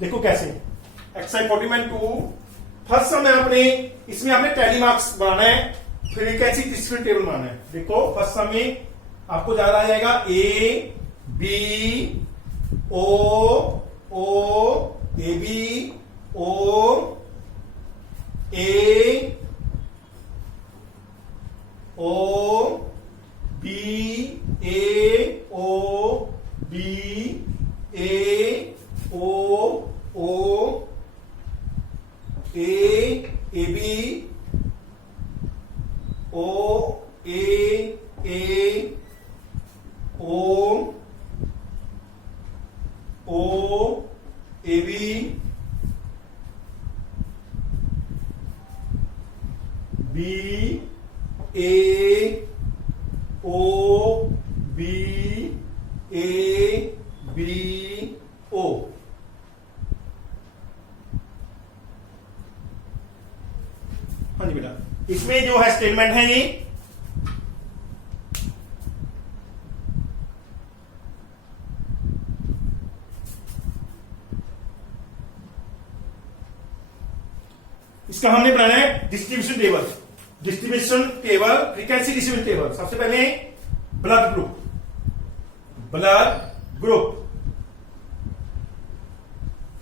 देखो कैसे, exercise 40(2) first सम है अपने, इसमें आपने टैली मार्क्स बनाना है, फ्रीक्वेंसी डिस्ट्रीब्यूशन टेबल बनाना है। देखो फर्स्ट सम में आपको ज्यादा आ जाएगा A B O A B O A B A O B A O A B O A B B A O B A B O. हाँ जी बेटा, इसमें जो है स्टेटमेंट है ये इसका हमने बनाना है distribution table. Distribution table, frequency distribution table. सबसे पहले ब्लड ग्रुप,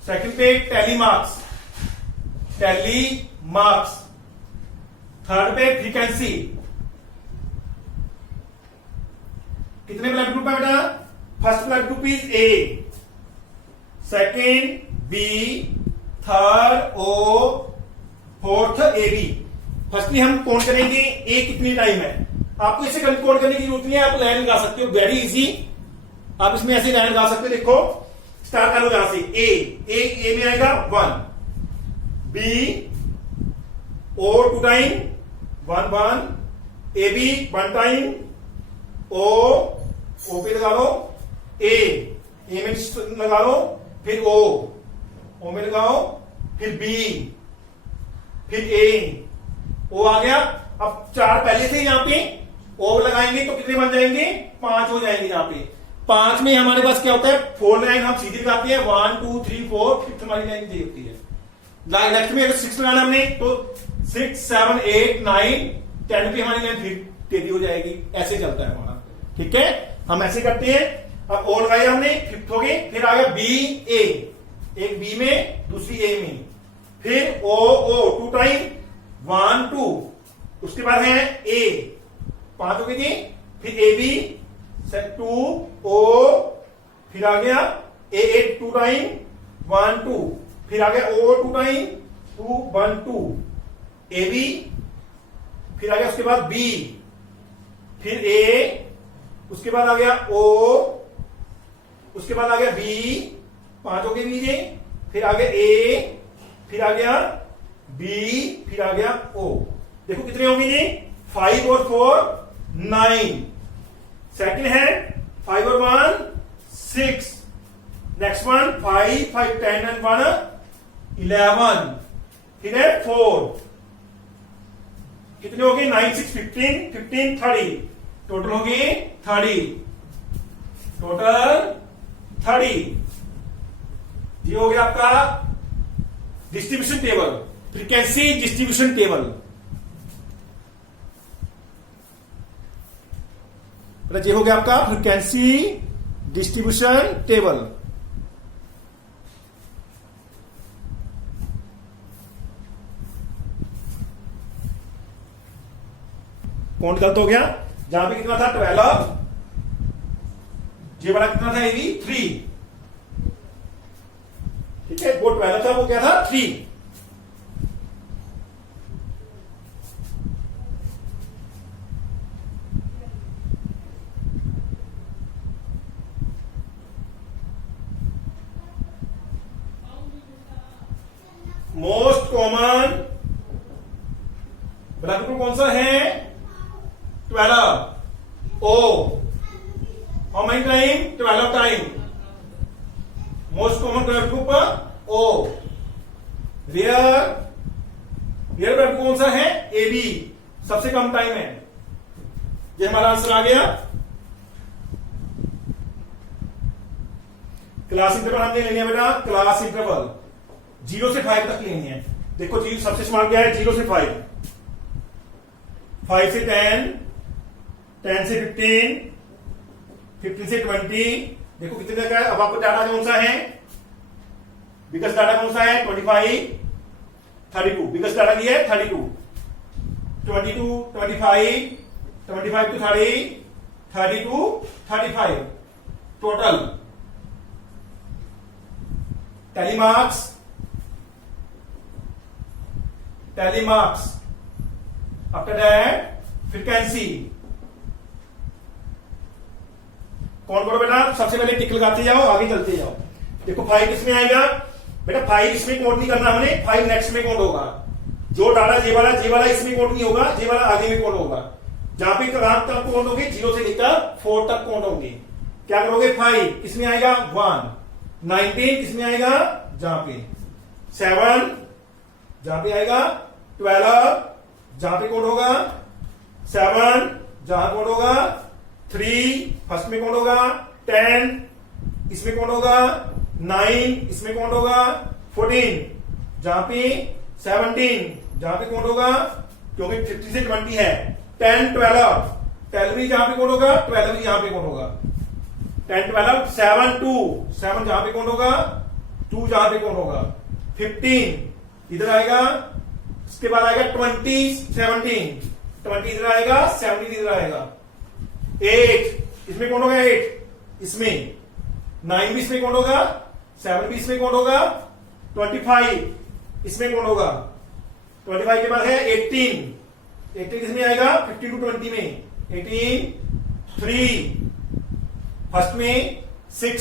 सेकंड पे टैली मार्क्स, थर्ड पे फ्रीक्वेंसी। कितने ब्लड ग्रुप है बेटा? First blood group is A, second B, third O, fourth A B. Firstly हम काउंट करेंगे ए कितनी टाइम है। आपको इसे काउंट करने की जरूरत नहीं है, आप लाइन लगा सकते हो, वेरी इजी। आप इसमें ऐसे लाइन लगा सकते हो। देखो स्टार्ट करो यहां से, ए में आएगा 1, B O 2 time 1 A B 1 time, O पे लगा लो, ए में लगा लो, फिर ओ में लगाओ, फिर बी, फिर ए, ओ आ गया। अब 4 पहले से यहां पे ओ लगाएंगे तो कितने बन जाएंगे? 5 हो जाएंगे। यहां पे 5 में हमारे पास क्या होता है? 4 लाइन हम सीधी लगाते हैं, 1 2 3 4, फिफ्थ हमारी लाइन ये होती है। नेक्स्ट में अगर 6 लगाना हमने तो 6 7 8 9 10 पे हमारी लाइन फिर टेढ़ी हो जाएगी। ऐसे चलता है हमारा, ठीक है। हम ऐसे करते हैं। अब ओ लगाया हमने, फिफ्थ हो गए, फिर आ गया बी ए, एक बी में दूसरी ए में, फिर ओ 2 टाइम 1 2, उसके बाद है ए 5 हो गई थी, फिर ए बी 2 ओ, फिर आ गया ए 2 टाइम 1 2, फिर आ गया ओ 2 टाइम 2 1 2 ए बी, फिर आ गया उसके बाद बी, फिर ए, उसके बाद आ गया ओ, उसके बाद आ गया बी 5 हो गए बीजे, फिर आ गया ए, फिर आ गया बी, फिर आ गया ओ। देखो कितने होंगे जी? 5 और 4 9। सेकंड है 5 और 1 6। Next one 5 5 10 and 1 11। फिर है 4। कितने हो गए? 9 6 15 15 30। टोटल हो गए 30। टोटल 30। ये हो गया आपका distribution table, frequency distribution table. ये हो गया आपका फ्रीक्वेंसी डिस्ट्रीब्यूशन टेबल। कौन गलत हो गया? जहां पे कितना था 12, ये बड़ा कितना था? ये भी 3। ठीक है, वो 12 था, वो क्या था? 3। मोस्ट कॉमन ब्लड ग्रुप कौन सा है? 12। O how many time? 12 time. Most common blood group O. Rare blood group कौन सा है? ए बी, सबसे कम टाइम है। ये हमारा आंसर आ गया। क्लास इंटरवल हमने लेने हैं बेटा, क्लास इंटरवल 0 से 5 तक लेनी है। देखो जी सबसे स्मॉल क्या है, 0 से 5, 5 से 10, 10 से 15, 15 से 20। देखो कितने तक है। अब आपको डाटा कौन सा है, बिगेस्ट डाटा कौन सा है, 25, 32। बिगेस्ट डाटा दिया है 32, 22, 25, 25 to 30, 30 to 35 total. Tally marks, tally marks. After that frequency. कौन करो बेटा, सबसे पहले टिक लगाते जाओ, आगे चलते जाओ। देखो 5 किसमें आएगा बेटा, 5 इसमें कोड नहीं करना हमने, 5 नेक्स्ट में कोड होगा। जो डाटा जे वाला इसमें कोड नहीं होगा, जे वाला आगे में कोड होगा। जहां पे कहां तक कोड होगी, 0 से लेकर 4 तक कोड होंगे। क्या करोगे, 5 किसमें आएगा 1, 19 किसमें आएगा, जहां पे 7 जहां पे आएगा, 12 जहां पे कोड होगा, 7 जहां कोड होगा, 3 फर्स्ट में कोड होगा, 10 इसमें कोड होगा, 9 इसमें कोड होगा, 14 जहां पे, 17 जहां पे कोड होगा, क्योंकि 50 से 20 है, 10 12 12 भी जहां पे कोड होगा, 12 भी यहां पे कोड होगा, 10 12 7 2 7 जहां पे कोड होगा, 2 जहां पे कोड होगा, 15 इधर आएगा, उसके बाद आएगा 20 17 20 इधर आएगा, 17 इधर आएगा, 8 इसमें कौन होगा, 8 इसमें, 9 भी इसमें कौन होगा, 7 भी इसमें कौन होगा, 25 इसमें कौन होगा, 25 के बाद है 18 किसमें आएगा, 15 to 20 में, 18 3 फर्स्ट में, 6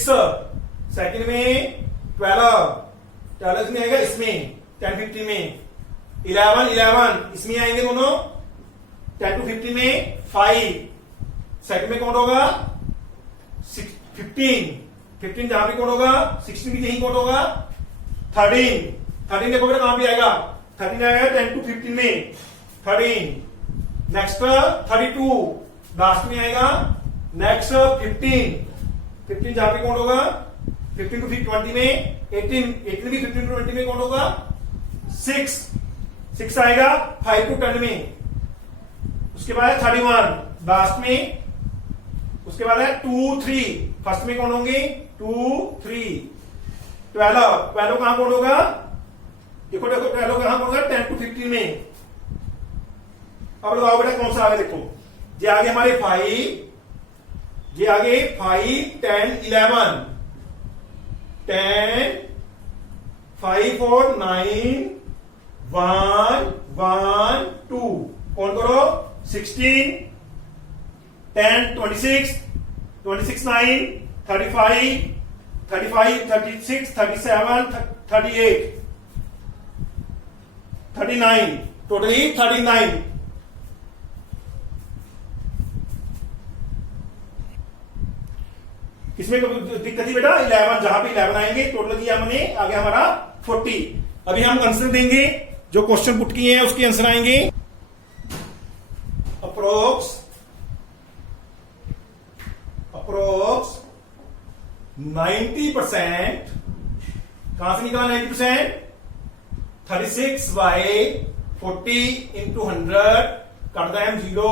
सेकंड में, 12 इसमें आएगा, इसमें 10 15 में, 11 इसमें आएंगे दोनों, 10 to 15 में, 5 सेकंड में कौन होगा, 15 जहां भी कौन होगा, 16 भी यही कौन होगा, 13 देखो बेटा कहां पे आएगा, 13 आएगा 10 to 15 में, 13 नेक्स्ट 32 लास्ट में आएगा, नेक्स्ट 15 जहां पे कौन होगा, 15 to 20 में, 18 भी 15 to 20 में कौन होगा, 6 आएगा 5 to 10 में, उसके बाद है 31 लास्ट में, उसके बाद है 2 3 फर्स्ट में कौन होंगे, 2 3 12 कहां कौन होगा, देखो 12 कहां कौन होगा, 10 to 15 में। अब लगाओ बेटा कौन सा आगे, देखो ये आगे हमारे 5, ये आगे 5 10 11 10 5 4 9 1 1 2 कौन करो, 16 10 26 9 35 36 37 38 39 टोटली 39। किसमें दिक्कत थी बेटा, 11 जहां पे 11 आएंगे टोटल दिया हमने, आगे हमारा 40। अभी हम आंसर देंगे, जो क्वेश्चन पुट किए हैं उसके आंसर आएंगे। अप्रोक्स 90%, कहां से निकला 90%, 36 बाय 40 इंटू 100 काटता है 0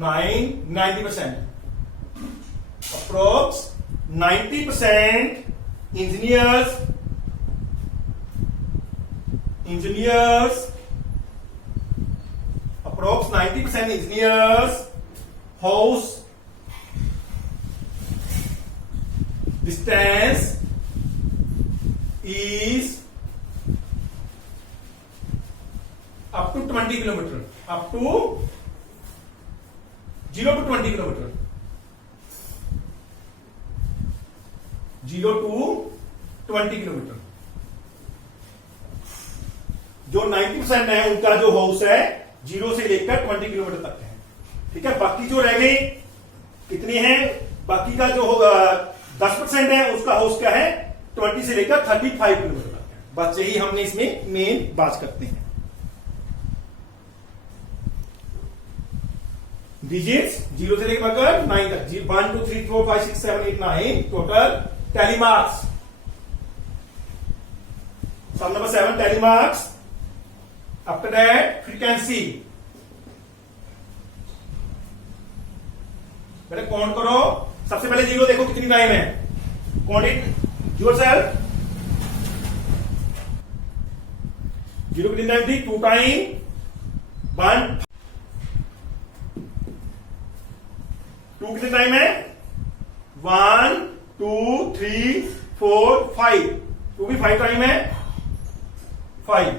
9 90%। Approx 90% engineers approx 90% engineers house distance is up to 20 kilometer, up to 0 to 20 kilometer, 0 to 20 kilometre. जो 90% है उनका जो हाउस है 0 से लेकर 20 किलोमीटर तक है, ठीक है। बाकी जो रह गई कितनी है, बाकी का जो होगा 10% है उसका हाउस क्या है, 20 से लेकर 35 किलोमीटर तक है। बस यही हमने इसमें मेन बात करते हैं। डिजिट्स 0 से लेकर 9 तक, 1 2 3 4 5 6 7 8 9 total tally marks Sum number 7 tally marks. After that frequency. बेटा काउंट करो, सबसे पहले जीरो देखो कितनी टाइम है, काउंट इट योरसेल्फ। जीरो कितनी टाइम थी, 2 टाइम 1। 2 कितने टाइम है, 1 2 3 4 5। 2 भी 5 टाइम है, 5।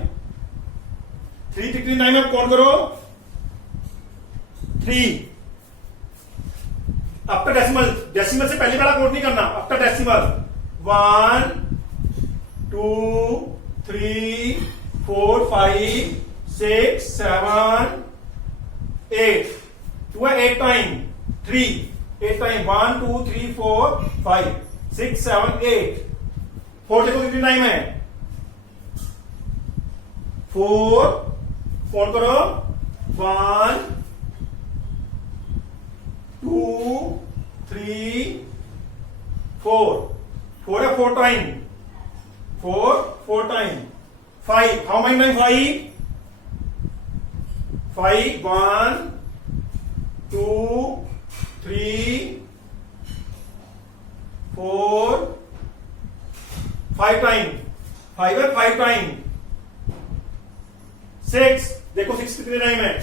3 कितनी टाइम है, काउंट करो, 3। आफ्टर डेसिमल, डेसिमल से पहले वाला काउंट नहीं करना, आफ्टर डेसिमल 1 2 3 4 5 6 7 8। 2 है 8 टाइम, 3 8 टाइम, 1 2 3 4 5 6 7 8। 4 देखो कितनी टाइम है, 4 काउंट करो, 1 2 3 4। 4 है 4 time, 4 time. 5 how many time, 5 1 2 3 4 5 time, 5 है 5 टाइम। 6 देखो 6 कितने टाइम है,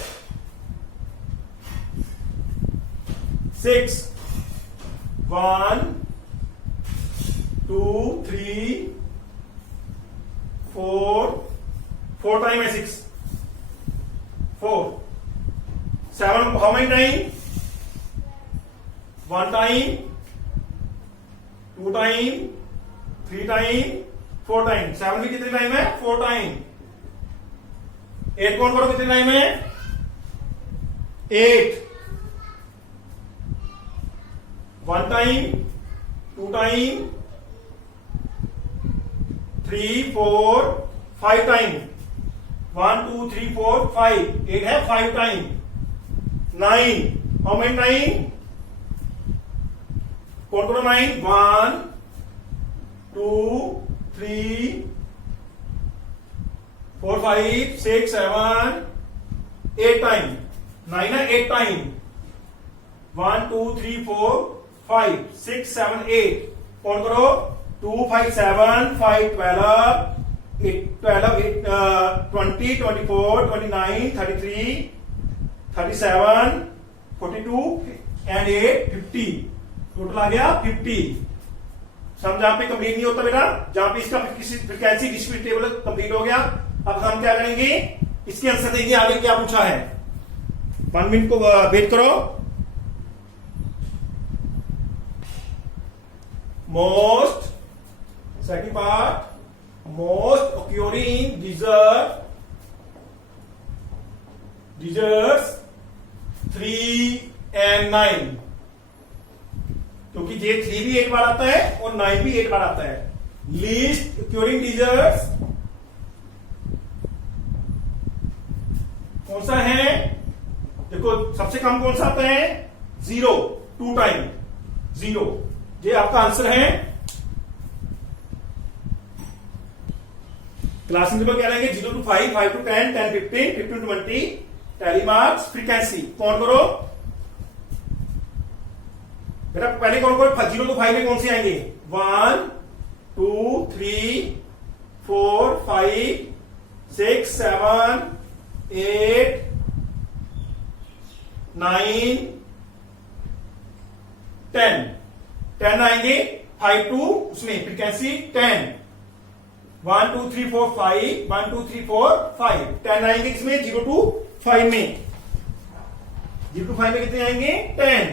6 1 2 3 4 टाइम है 6, 4। 7 how many time, 1 time 2 time 3 time 4 time. 7 भी कितने टाइम है, 4 टाइम। 8 काउंट करो कितने टाइम है, 8। 1 टाइम 2 टाइम 3 4 5 टाइम, 1 2 3 4 5। 8 है 5 टाइम। 9 हाउ मेनी टाइम, कौन करो 9 1 2 3 4 5 6 7 8 टाइम। 9 है 8 टाइम, 1 2 3 4 5 6 7 8। कौन करो, 2 5 7 5 12 8 12 8 20 24 29 33 37 42 एंड 8 50। टोटल आ गया 50। सम जहां पे कंप्लीट नहीं होता बेटा, जहां पे इसका फ्रीक्वेंसी डिस्क्रीट टेबल कंप्लीट हो गया, अब हम क्या करेंगे, इसके आंसर देंगे आगे क्या पूछा है। 1 मिनट को वेट करो। Most, second part, most occurring digits 3 and 9, क्योंकि ये 3 भी 8 बार आता है और 9 भी 8 बार आता है। लीस्ट occurring digits कौन सा है, देखो सबसे कम कौन सा आता है, 0 2 टाइम 0। ये आपका आंसर है। क्लास नंबर क्या रहेंगे, 0 to 5 5 to 10 10 15 15 to 20। Tally marks, frequency कौन करो बेटा, पहले कौन करो, 0 to 5 में कौन से आएंगे, 1 2 3 4 5 6 7 8 9 10 10 आएंगे। 5 to उसमें फ्रीक्वेंसी 10 1 2 3 4 5 1 2 3 4 5 10 आएंगे इसमें। 0 to 5 में, 0 to 5 में कितने आएंगे, 10।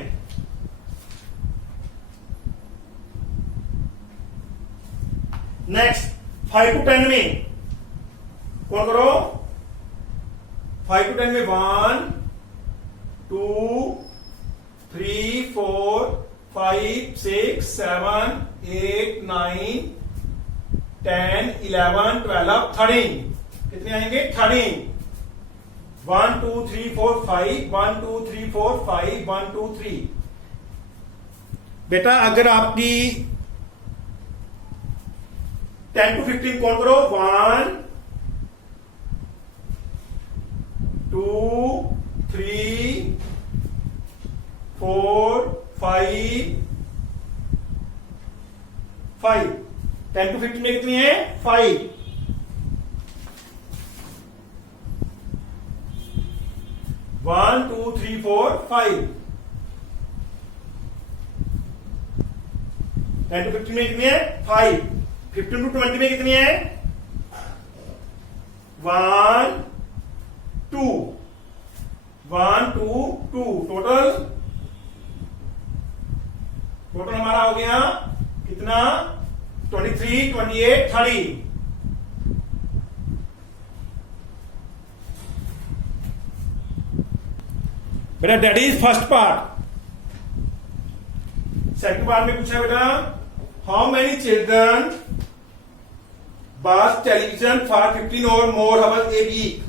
नेक्स्ट 5 to 10 में कौन करो, 5 to 10 में 1 2 3 4 5 6 7 8 9 10 11 12 13। कितने आएंगे, 13। 1 2 3 4 5 1 2 3 4 5 1 2 3। बेटा अगर आपकी 10 to 15 काउंट करो 1 2 3 4 5 5 10 to 15 में कितनी है 5 1 2 3 4 5 10 to 15 में कितनी है 5 15 to 20 में कितनी है 1 2 1 2 2 टोटल हमारा हो गया कितना 23 28 30 बेटा that is first part second part में पूछा बेटा how many children watch television for 15 और more hours a week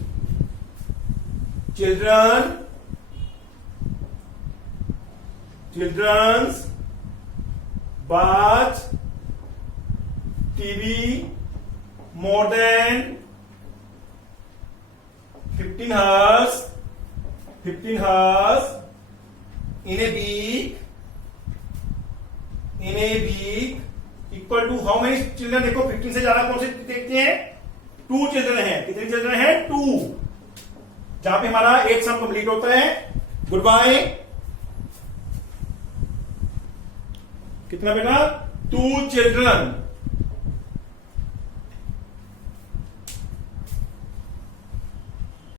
children's watch TV more than 15 hours in a week equal to how many children देखो 15 से ज्यादा कौन से देखते हैं 2 चिल्ड्रन है कितने चिल्ड्रन है 2 जहां पे हमारा एक सम कंप्लीट होता है गुड बाय कितना बेटा 2 चिल्ड्रन